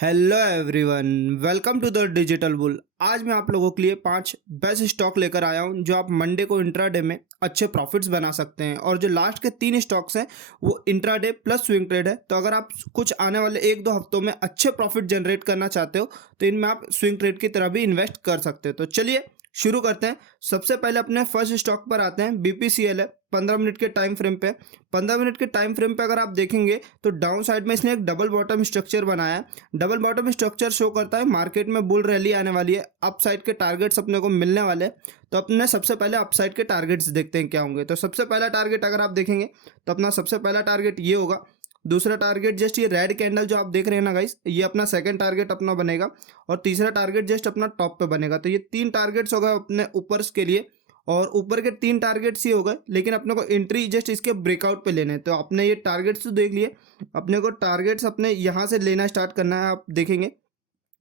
Hello everyone, welcome to the digital bull. आज मैं आप लोगों के लिए 5 बेस्ट स्टॉक लेकर आया हूं जो आप मंडे को इंट्राडे में अच्छे प्रॉफिट्स बना सकते हैं। और जो लास्ट के 3 स्टॉक्स हैं वो इंट्राडे प्लस स्विंग ट्रेड है। तो अगर आप कुछ आने वाले 1-2 हफ्तों में अच्छे प्रॉफिट जनरेट करना चाहते हो तो इनमें आप स्विंग ट्रेड की तरह भी इन्वेस्ट कर सकते हो। तो चलिए शुरू करते हैं। सबसे पहले अपने फर्स्ट स्टॉक पर आते हैं। बीपीसीएल है, 15 मिनट के टाइम फ्रेम पे। 15 मिनट के टाइम फ्रेम पे अगर आप देखेंगे तो डाउन साइड में इसने एक डबल बॉटम स्ट्रक्चर बनाया है। डबल बॉटम स्ट्रक्चर शो करता है मार्केट में बुल रैली आने वाली है, अप साइड के टारगेट्स अपने को मिलने वाले हैं। तो अपने सबसे पहले अप साइड के टारगेट्स देखते हैं क्या होंगे। तो सबसे पहला टारगेट अगर आप देखेंगे तो अपना सबसे पहला टारगेट ये होगा। दूसरा टारगेट जस्ट ये रेड कैंडल जो आप देख रहे हैं ना गाइस, ये अपना सेकंड टारगेट अपना बनेगा। और तीसरा टारगेट जस्ट अपना टॉप पे बनेगा। तो ये 3 टारगेट्स होगा अपने ऊपर के लिए। और ऊपर के 3 टारगेट्स ही हो गए, लेकिन अपने को एंट्री जस्ट इसके ब्रेकआउट पे लेने हैं। तो अपने ये टारगेट्स तो देख लिए, अपने को टारगेट्स अपने यहाँ से लेना स्टार्ट करना है। आप देखेंगे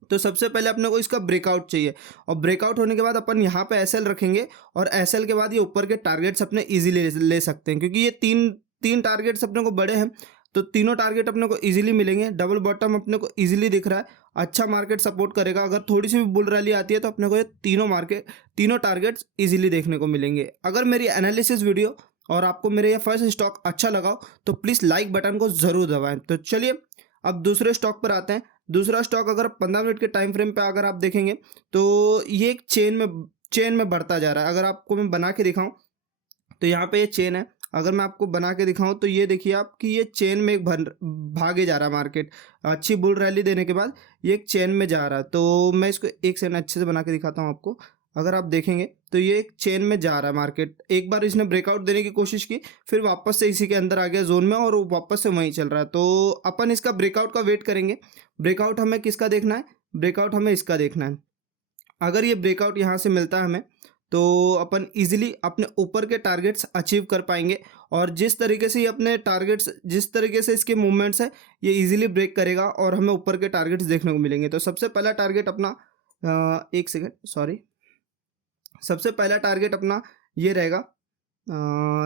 तो सबसे पहले अपने को इसका ब्रेकआउट चाहिए। और ब्रेकआउट होने के बाद अपन यहाँ पे एसएल रखेंगे। और एसएल के बाद ये ऊपर के टारगेट्स अपने इजीली ले सकते हैं, क्योंकि ये तीन तीन टारगेट्स अपने को बड़े हैं। तो तीनों टारगेट अपने को इजीली मिलेंगे। डबल बॉटम अपने को इजीली दिख रहा है, अच्छा मार्केट सपोर्ट करेगा। अगर थोड़ी सी भी बुल रैली आती है तो अपने को ये तीनों टारगेट्स इजीली देखने को मिलेंगे। अगर मेरी एनालिसिस वीडियो और आपको मेरे ये फर्स्ट स्टॉक अच्छा लगा हो तो प्लीज़ लाइक बटन को ज़रूर दबाएं। तो चलिए अब दूसरे स्टॉक पर आते हैं। दूसरा स्टॉक अगर 15 मिनट के टाइम फ्रेम पे अगर आप देखेंगे तो ये एक चेन में बढ़ता जा रहा है। अगर आपको मैं बना के दिखाऊं तो यहाँ पे ये चेन है। अगर मैं आपको बना के दिखाऊं तो ये देखिए आप कि ये चेन में एक भागे जा रहा है मार्केट। अच्छी बुल रैली देने के बाद ये एक चेन में जा रहा है। तो मैं इसको एक सेकंड अच्छे से बना के दिखाता हूँ आपको। अगर आप देखेंगे तो ये एक चेन में जा रहा है मार्केट। एक बार इसने ब्रेकआउट देने की कोशिश की, फिर वापस से इसी के अंदर आ गया जोन में और वो वापस से वहीं चल रहा है। तो अपन इसका ब्रेकआउट का वेट करेंगे। ब्रेकआउट हमें किसका देखना है? ब्रेकआउट हमें इसका देखना है। अगर ये ब्रेकआउट यहाँ से मिलता है हमें तो अपन इजीली अपने ऊपर के टारगेट्स अचीव कर पाएंगे। और जिस तरीके से ये अपने टारगेट्स, जिस तरीके से इसके मूवमेंट्स है, ये इजीली ब्रेक करेगा और हमें ऊपर के टारगेट्स देखने को मिलेंगे। तो सबसे पहला टारगेट अपना एक सेकेंड सॉरी, सबसे पहला टारगेट अपना ये रहेगा।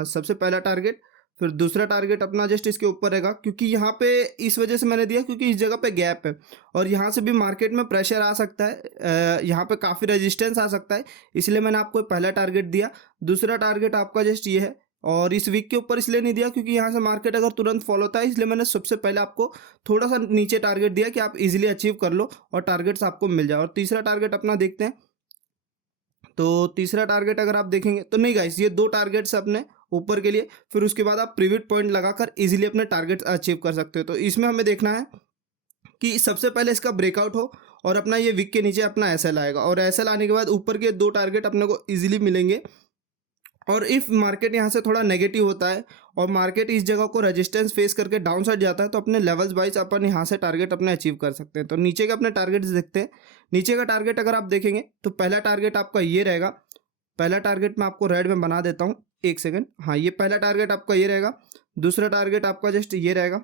सबसे पहला टारगेट, फिर दूसरा टारगेट अपना जस्ट इसके ऊपर रहेगा, क्योंकि यहाँ पे इस वजह से मैंने दिया क्योंकि इस जगह पे गैप है और यहाँ से भी मार्केट में प्रेशर आ सकता है। यहाँ पे काफ़ी रेजिस्टेंस आ सकता है, इसलिए मैंने आपको पहला टारगेट दिया। दूसरा टारगेट आपका जस्ट ये है। और इस वीक के ऊपर इसलिए नहीं दिया क्योंकि यहाँ से मार्केट अगर तुरंत फॉलो होता है, इसलिए मैंने सबसे पहले आपको थोड़ा सा नीचे टारगेट दिया कि आप इजीली अचीव कर लो और टारगेट्स आपको मिल जाए। और तीसरा टारगेट अपना देखते हैं। तो तीसरा टारगेट अगर आप देखेंगे तो नहीं गाइस, ये 2 टारगेट्स अपने ऊपर के लिए, फिर उसके बाद आप प्रीविट पॉइंट लगाकर इजीली अपने टारगेट अचीव कर सकते हो। तो इसमें हमें देखना है कि सबसे पहले इसका ब्रेकआउट हो और अपना ये वीक के नीचे अपना एसएल आएगा। और एसएल आने के बाद ऊपर के 2 टारगेट अपने को इजीली मिलेंगे। और इफ़ मार्केट यहाँ से थोड़ा नेगेटिव होता है और मार्केट इस जगह को रेजिस्टेंस फेस करके डाउन साइड जाता है तो अपने लेवल्स वाइज अपन यहाँ से टारगेट अपने अचीव कर सकते हैं। तो नीचे के अपने टारगेट्स देखते हैं। नीचे का टारगेट अगर आप देखेंगे तो पहला टारगेट आपका ये रहेगा। पहला टारगेट मैं आपको रेड में बना देता हूँ, एक सेकंड। हाँ, ये पहला टारगेट आपका ये रहेगा। दूसरा टारगेट आपका जस्ट ये रहेगा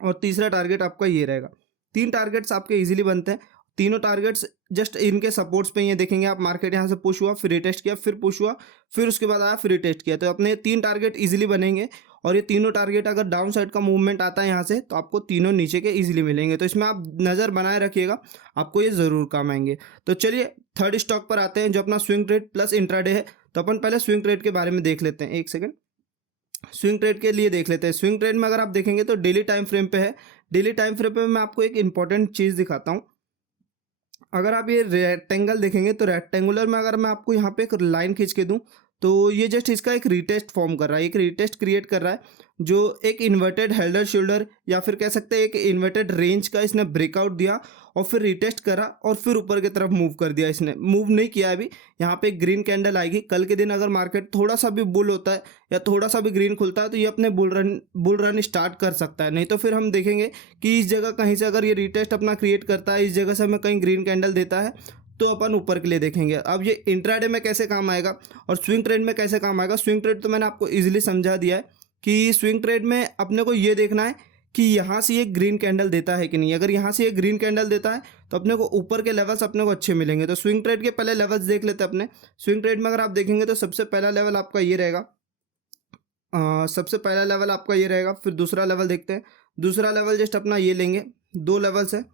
और तीसरा टारगेट आपका ये रहेगा। 3 टारगेट्स आपके इजीली बनते हैं। तीनों टारगेट्स जस्ट इनके सपोर्ट्स पे ये देखेंगे आप, मार्केट यहाँ से पुश हुआ, फिर रिटेस्ट किया, फिर पुश हुआ, फिर उसके बाद आया, फिर रिटेस्ट किया। तो अपने 3 टारगेट इजीली बनेंगे। और ये तीनों टारगेट अगर डाउन साइड का मूवमेंट आता है यहाँ से तो आपको तीनों नीचे के इजीली मिलेंगे। तो इसमें आप नज़र बनाए रखिएगा, आपको ये ज़रूर काम आएंगे। तो चलिए थर्ड स्टॉक पर आते हैं जो अपना स्विंग ट्रेड प्लस इंट्राडे है। तो अपन पहले स्विंग ट्रेड के बारे में देख लेते हैं, एक सेकंड। स्विंग ट्रेड के लिए देख लेते हैं। स्विंग ट्रेड में अगर आप देखेंगे तो डेली टाइम फ्रेम पे है। डेली टाइम फ्रेम पे मैं आपको एक इंपॉर्टेंट चीज़ दिखाता हूँ। अगर आप ये रेक्टेंगल देखेंगे तो रेक्टेंगुलर में अगर मैं आपको यहाँ पे एक लाइन खींच के दूँ तो ये जस्ट इसका एक रीटेस्ट फॉर्म कर रहा है, एक रीटेस्ट क्रिएट कर रहा है, जो एक इन्वर्टेड हेल्डर शोल्डर या फिर कह सकते हैं एक इन्वर्टेड रेंज का इसने ब्रेकआउट दिया और फिर रीटेस्ट करा और फिर ऊपर की तरफ मूव कर दिया। इसने मूव नहीं किया अभी। यहाँ पे ग्रीन कैंडल आएगी। कल के दिन अगर मार्केट थोड़ा सा भी बुल होता है या थोड़ा सा भी ग्रीन खुलता है तो ये अपने बुल रन स्टार्ट कर सकता है। नहीं तो फिर हम देखेंगे कि इस जगह कहीं से अगर ये रीटेस्ट अपना क्रिएट करता है, इस जगह से हमें कहीं ग्रीन कैंडल देता है तो अपन ऊपर के लिए देखेंगे। अब ये इंट्राडे में कैसे काम आएगा और स्विंग ट्रेड में कैसे काम आएगा? स्विंग ट्रेड तो मैंने आपको इजीली समझा दिया है कि स्विंग ट्रेड में अपने को ये देखना है कि यहाँ से ये ग्रीन कैंडल देता है कि नहीं। अगर यहाँ से ये ग्रीन कैंडल देता है तो अपने को ऊपर के लेवल्स अपने को अच्छे मिलेंगे। तो स्विंग ट्रेड के पहले लेवल्स देख लेते हैं अपने। स्विंग ट्रेड में अगर आप देखेंगे तो सबसे पहला लेवल आपका ये रहेगा। सबसे पहला लेवल आपका ये रहेगा। फिर दूसरा लेवल देखते हैं। दूसरा लेवल जस्ट अपना ये लेंगे, 2 लेवल्स है।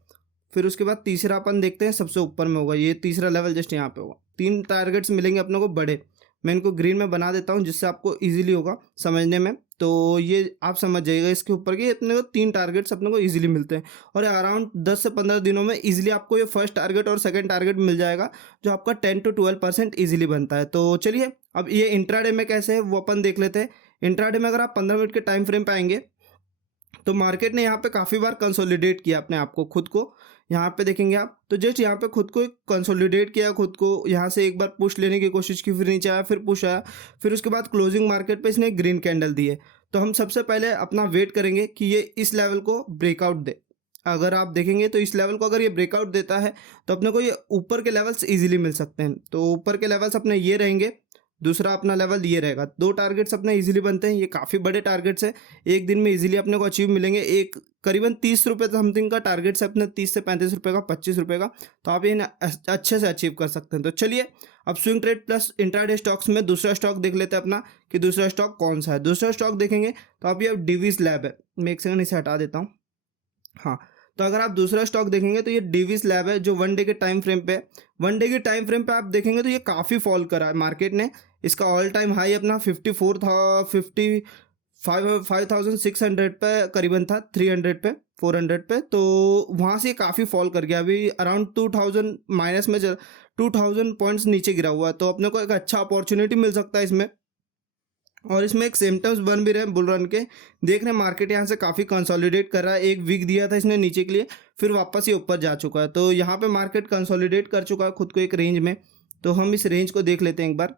फिर उसके बाद तीसरा अपन देखते हैं सबसे ऊपर में होगा, ये तीसरा लेवल जस्ट यहाँ पे होगा। 3 टारगेट्स मिलेंगे अपने को बड़े। मैं इनको ग्रीन में बना देता हूँ जिससे आपको ईज़िली होगा समझने में। तो ये आप समझ जाइएगा इसके ऊपर कि अपने को 3 टारगेट्स अपने को ईज़िली मिलते हैं और अराउंड 10 से 15 दिनों में ईज़िली आपको ये फर्स्ट टारगेट और सेकंड टारगेट मिल जाएगा, जो आपका 10 to 12% ईज़िली बनता है। तो चलिए अब ये इंट्राडे में कैसे है वो अपन देख लेते हैं। इंट्राडे में अगर आप 15 मिनट के टाइम फ्रेम पे आएँगे तो मार्केट ने यहाँ पे काफ़ी बार कंसोलिडेट किया अपने आप को, खुद को। यहाँ पे देखेंगे आप तो जस्ट यहाँ पे खुद को कंसोलिडेट किया, खुद को यहाँ से एक बार पुश लेने की कोशिश की, फिर नीचे आया, फिर पुश आया, फिर उसके बाद क्लोजिंग मार्केट पे इसने ग्रीन कैंडल दी है। तो हम सबसे पहले अपना वेट करेंगे कि ये इस लेवल को ब्रेकआउट दे। अगर आप देखेंगे तो इस लेवल को अगर ये ब्रेकआउट देता है तो अपने को ये ऊपर के लेवल्स ईजिली मिल सकते हैं। तो ऊपर के लेवल्स अपने ये रहेंगे, दूसरा अपना लेवल ये रहेगा। 2 टारगेट्स अपने इजीली बनते हैं, ये काफ़ी बड़े टारगेट्स हैं, एक दिन में इजीली अपने को अचीव मिलेंगे। एक करीबन 30 रुपये समथिंग का टारगेट्स है अपने, 30 से 35 रुपये का, 25 रुपये का। तो आप ये अच्छे से अचीव कर सकते हैं। तो चलिए अब swing trade plus intraday stocks में दूसरा स्टॉक देख लेते हैं अपना कि दूसरा स्टॉक कौन सा है। दूसरा स्टॉक देखेंगे तो आप ये डिवीज लैब है। मैं एक सेकंड इसे हटा देता हूँ। हाँ, तो अगर आप दूसरा स्टॉक देखेंगे तो ये डिवीज लैब है जो 1 डे के टाइम फ्रेम पे। 1 डे के टाइम फ्रेम पे आप देखेंगे तो ये काफ़ी फॉल करा है मार्केट ने। इसका ऑल टाइम हाई अपना 55,600 पे करीबन था, 300 पे, 400 पे। तो वहाँ से काफ़ी फॉल कर गया, अभी अराउंड 2000 माइनस में 2000 पॉइंट्स नीचे गिरा हुआ है। तो अपने को एक अच्छा अपॉर्चुनिटी मिल सकता है इसमें। और इसमें एक सिम्टम्स बन भी रहे हैं बुल रन के। देख रहे हैं मार्केट यहाँ से काफ़ी कंसोलिडेट कर रहा है। एक वीक दिया था इसने नीचे के लिए, फिर वापस ये ऊपर जा चुका है। तो यहाँ पे मार्केट कंसोलिडेट कर चुका है खुद को एक रेंज में। तो हम इस रेंज को देख लेते हैं एक बार।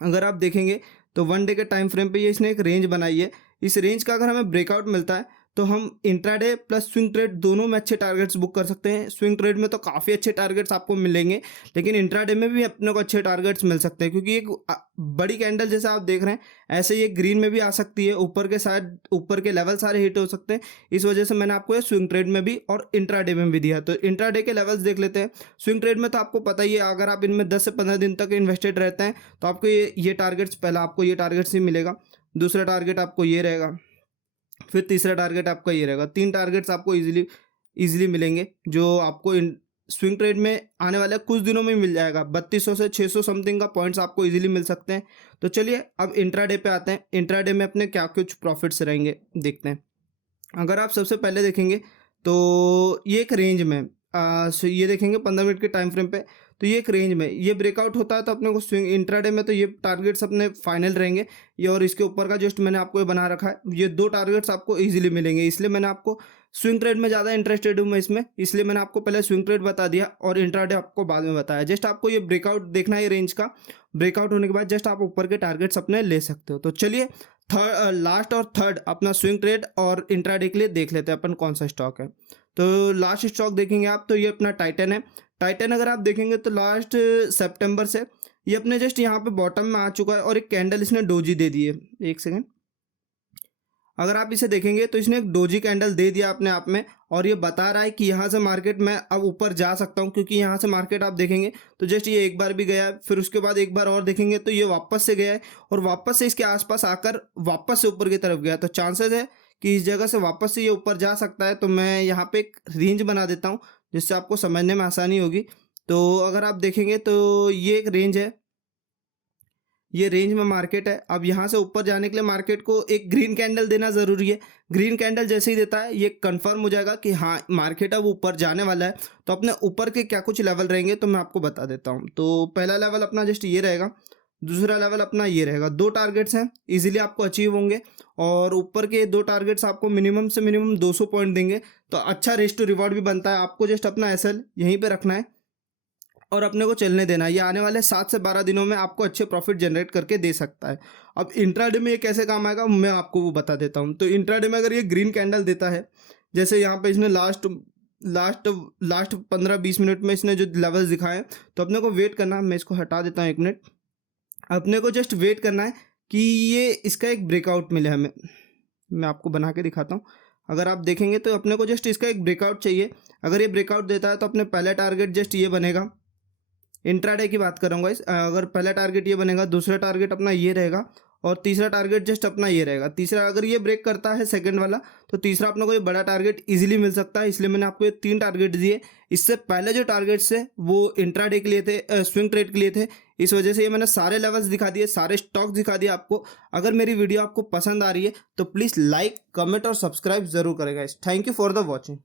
अगर आप देखेंगे तो 1 डे के टाइम फ्रेम पे ये इसने एक रेंज बनाई है। इस रेंज का अगर हमें ब्रेकआउट मिलता है तो हम इंट्राडे प्लस स्विंग ट्रेड दोनों में अच्छे टारगेट्स बुक कर सकते हैं। स्विंग ट्रेड में तो काफ़ी अच्छे टारगेट्स आपको मिलेंगे, लेकिन इंट्राडे में भी अपने को अच्छे टारगेट्स मिल सकते हैं, क्योंकि एक बड़ी कैंडल जैसे आप देख रहे हैं ऐसे ये ग्रीन में भी आ सकती है, ऊपर के साइड ऊपर के लेवल सारे हिट हो सकते हैं। इस वजह से मैंने आपको ये स्विंग ट्रेड में भी और इंट्राडे में भी दिया। तो इंट्राडे के लेवल्स देख लेते हैं। स्विंग ट्रेड में तो आपको पता ही है, अगर आप इनमें 10 से 15 दिन तक इन्वेस्टेड रहते हैं तो आपको ये टारगेट्स, पहला आपको ये टारगेट्स ही मिलेगा, दूसरा टारगेट आपको ये रहेगा, फिर तीसरा टारगेट आपका ये रहेगा। 3 टारगेट्स आपको इजीली मिलेंगे, जो आपको स्विंग ट्रेड में आने वाले कुछ दिनों में मिल जाएगा। 3200 से 600 समथिंग का पॉइंट्स आपको इजीली मिल सकते हैं। तो चलिए अब इंट्राडे पे आते हैं। इंट्राडे में अपने क्या कुछ प्रॉफिट्स रहेंगे देखते हैं। अगर आप सबसे पहले देखेंगे तो ये एक रेंज में ये देखेंगे 15 मिनट के टाइम फ्रेम पे, तो ये एक रेंज में ये ब्रेकआउट होता है तो अपने को स्विंग इंट्राडे में तो ये टारगेट्स अपने फाइनल रहेंगे। ये और इसके ऊपर का जस्ट मैंने आपको ये बना रखा है, ये 2 टारगेट्स आपको इजीली मिलेंगे। इसलिए मैंने आपको स्विंग ट्रेड में ज़्यादा इंटरेस्टेड हूँ मैं इसमें, इसलिए मैंने आपको पहले स्विंग ट्रेड बता दिया और इंट्राडे आपको बाद में बताया। जस्ट आपको ये ब्रेकआउट देखना है, रेंज का ब्रेकआउट होने के बाद जस्ट आप ऊपर के टारगेट्स अपने ले सकते हो। तो चलिए लास्ट और थर्ड अपना स्विंग ट्रेड और इंट्राडे के लिए देख लेते हैं अपन कौन सा स्टॉक है। तो लास्ट स्टॉक देखेंगे आप तो ये अपना टाइटन है। टाइटन अगर आप देखेंगे तो लास्ट सितंबर से ये अपने जस्ट यहाँ पे बॉटम में आ चुका है और एक कैंडल इसने डोजी दे दी है। एक सेकेंड, अगर आप इसे देखेंगे तो इसने एक डोजी कैंडल दे दिया अपने आप में और ये बता रहा है कि यहाँ से मार्केट में अब ऊपर जा सकता हूँ, क्योंकि यहाँ से मार्केट आप देखेंगे तो जस्ट ये एक बार भी गया है, फिर उसके बाद एक बार और देखेंगे तो ये वापस से गया है और वापस से इसके आसपास आकर वापस से ऊपर की तरफ गया। तो चांसेस है कि इस जगह से वापस से ये ऊपर जा सकता है। तो मैं यहाँ पे एक रेंज बना देता हूँ जिससे आपको समझने में आसानी होगी। तो अगर आप देखेंगे तो ये एक रेंज है, ये रेंज में मार्केट है। अब यहाँ से ऊपर जाने के लिए मार्केट को एक ग्रीन कैंडल देना ज़रूरी है। ग्रीन कैंडल जैसे ही देता है ये कंफर्म हो जाएगा कि हाँ मार्केट अब ऊपर जाने वाला है। तो अपने ऊपर के क्या कुछ लेवल रहेंगे तो मैं आपको बता देता हूँ। तो पहला लेवल अपना जस्ट ये रहेगा, दूसरा लेवल अपना ये रहेगा। 2 टारगेट्स हैं, इजीली आपको अचीव होंगे और ऊपर के 2 टारगेट्स आपको मिनिमम से मिनिमम 200 पॉइंट देंगे। तो अच्छा रेस टू रिवॉर्ड भी बनता है। आपको जस्ट अपना एसएल यहीं पे रखना है और अपने को चलने देना है। ये आने वाले 7 से 12 दिनों में आपको अच्छे प्रॉफिट जनरेट करके दे सकता है। अब इंट्राडे में ये कैसे काम आएगा मैं आपको वो बता देता हूँ। तो इंट्राडे में अगर ये ग्रीन कैंडल देता है, जैसे यहाँ पे इसने लास्ट 15-20 मिनट में इसने जो लेवल्स दिखाए हैं, तो अपने को वेट करना, मैं इसको हटा देता हूँ 1 मिनट। अपने को जस्ट वेट करना है कि ये इसका एक ब्रेकआउट मिले हमें। मैं आपको बना के दिखाता हूँ। अगर आप देखेंगे तो अपने को जस्ट इसका एक ब्रेकआउट चाहिए। अगर ये ब्रेकआउट देता है तो अपने पहला टारगेट जस्ट ये बनेगा, इंट्राडे की बात करूँगा इस। अगर पहला टारगेट ये बनेगा, दूसरा टारगेट अपना ये रहेगा और तीसरा टारगेट जस्ट अपना ये रहेगा। तीसरा अगर ये ब्रेक करता है सेकंड वाला, तो तीसरा अपने को ये बड़ा टारगेट इजीली मिल सकता है, इसलिए मैंने आपको ये 3 टारगेट दिए। इससे पहले जो टारगेट्स है वो इंट्राडे के लिए थे, स्विंग ट्रेड के लिए थे। इस वजह से ये मैंने सारे लेवल्स दिखा दिए, सारे स्टॉक्स दिखा दिए आपको। अगर मेरी वीडियो आपको पसंद आ रही है तो प्लीज़ लाइक, कमेंट और सब्सक्राइब जरूर करेगा। Thank you for the watching.